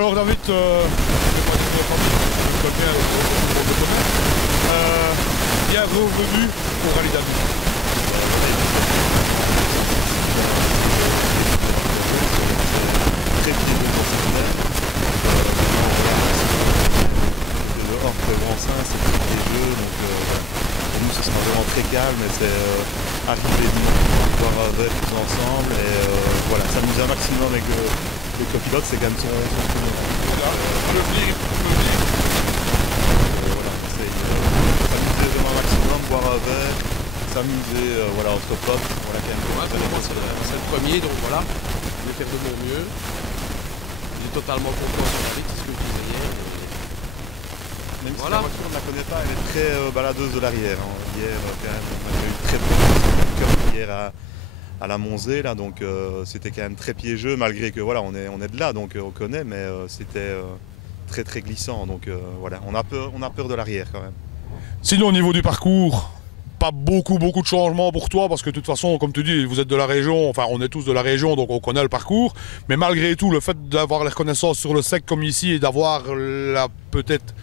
Alors David, bien revenu au Rallye d'Adour. Très piégeux pour cette semaine. Le hors Prevensin, c'est très piégeux, donc pour nous ce sera vraiment très calme et c'est arriver boire un verre tous ensemble et voilà, s'amuser un maximum avec le copilote, c'est quand même son Voilà, le venir. voilà, c'est s'amuser vraiment un maximum, boire un verre, s'amuser voilà, entre potes, voilà quand même. Ouais, pour moi, c'est le premier, donc voilà, je vais faire de mon mieux. Il est totalement content sur la route, c'est ce que je disais hier. Même si Voilà. la voiture, on ne la connaît pas, elle est très baladeuse de l'arrière. Hein. Hier, quand même, on a eu très bon hier à la Monzée, là, donc c'était quand même très piégeux, malgré que voilà, on est de là, donc on connaît, mais c'était très très glissant. Donc voilà, on a peur de l'arrière quand même. Sinon au niveau du parcours, pas beaucoup de changements pour toi parce que de toute façon, comme tu dis, vous êtes de la région, enfin on est tous de la région donc on connaît le parcours, mais malgré tout le fait d'avoir les reconnaissances sur le sec comme ici et d'avoir peut-être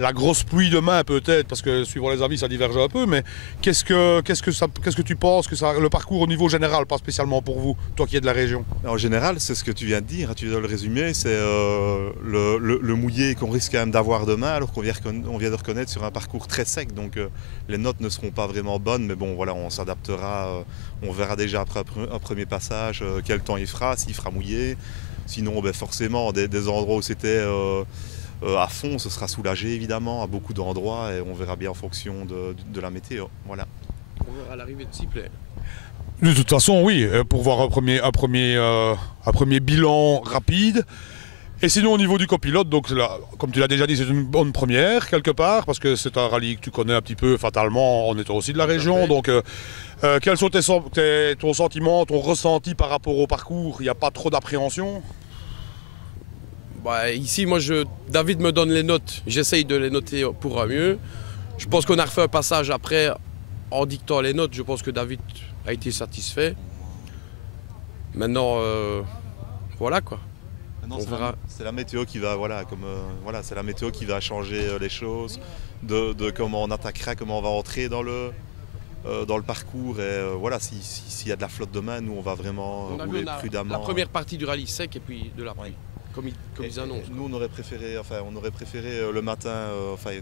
la grosse pluie demain peut-être, parce que suivant les avis ça diverge un peu, mais qu'est-ce que tu penses que le parcours au niveau général, pas spécialement pour vous, toi qui es de la région? En général, c'est ce que tu viens de dire, hein, tu viens de le résumer, c'est le mouillé qu'on risque quand même d'avoir demain, alors qu'on vient de reconnaître sur un parcours très sec, donc les notes ne seront pas vraiment bonnes, mais bon voilà, on s'adaptera, on verra déjà après un premier passage quel temps il fera, s'il fera mouillé, sinon ben, forcément des endroits où c'était à fond, ce sera soulagé évidemment, à beaucoup d'endroits, et on verra bien en fonction de la météo, voilà. On verra l'arrivée de Sipley. De toute façon, oui, pour voir un premier bilan rapide. Et sinon, au niveau du copilote, donc là, comme tu l'as déjà dit, c'est une bonne première, quelque part, parce que c'est un rallye que tu connais un petit peu fatalement en étant aussi de la région. Donc, quels sont ton sentiment, ton ressenti par rapport au parcours? Il n'y a pas trop d'appréhension? Bah, ici, David me donne les notes, j'essaye de les noter pour un mieux. Je pense qu'on a refait un passage après en dictant les notes. Je pense que David a été satisfait. Maintenant, voilà quoi. Maintenant, On verra. c'est la météo qui va, voilà, c'est la météo qui va changer les choses, de comment on attaquera, comment on va entrer dans le parcours. Et voilà, s'il y a de la flotte demain, nous on va vraiment rouler prudemment. La première partie du rallye sec et puis de la pluie. Oui. Comme ils annoncent. Nous, on aurait préféré le matin,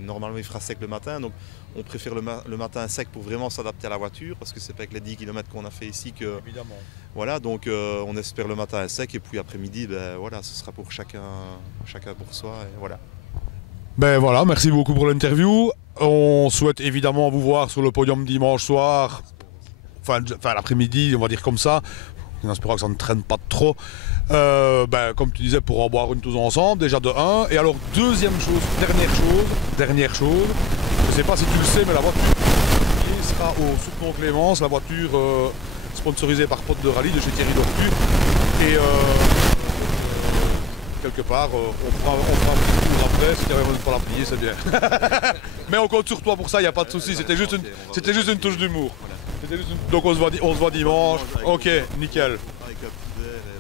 normalement il fera sec le matin, donc on préfère le matin sec pour vraiment s'adapter à la voiture, parce que c'est pas avec les 10 km qu'on a fait ici que... Évidemment. Voilà, donc on espère le matin sec, et puis après-midi, ben, voilà, ce sera pour chacun pour soi, et voilà. Ben voilà, merci beaucoup pour l'interview. On souhaite évidemment vous voir sur le podium dimanche soir, enfin l'après-midi, on va dire comme ça, en espérant que ça ne traîne pas trop. Comme tu disais, pour en boire une tous ensemble, déjà de 1. Et alors, dernière chose, je ne sais pas si tu le sais, mais la voiture sera au Soutenons Clémence, la voiture sponsorisée par Pote de Rallye de chez Thierry Dortu. Et quelque part, on fera un petit tour après, si tu arrives pas la plier, c'est bien. Mais on compte sur toi pour ça, il n'y a pas de souci, c'était juste une touche d'humour. Donc on se voit dimanche, ok, nickel.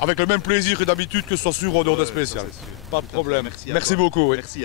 Avec le même plaisir que d'habitude, que ce soit sur ou en dehors de spécial. Pas de problème. Merci beaucoup. Oui. Merci.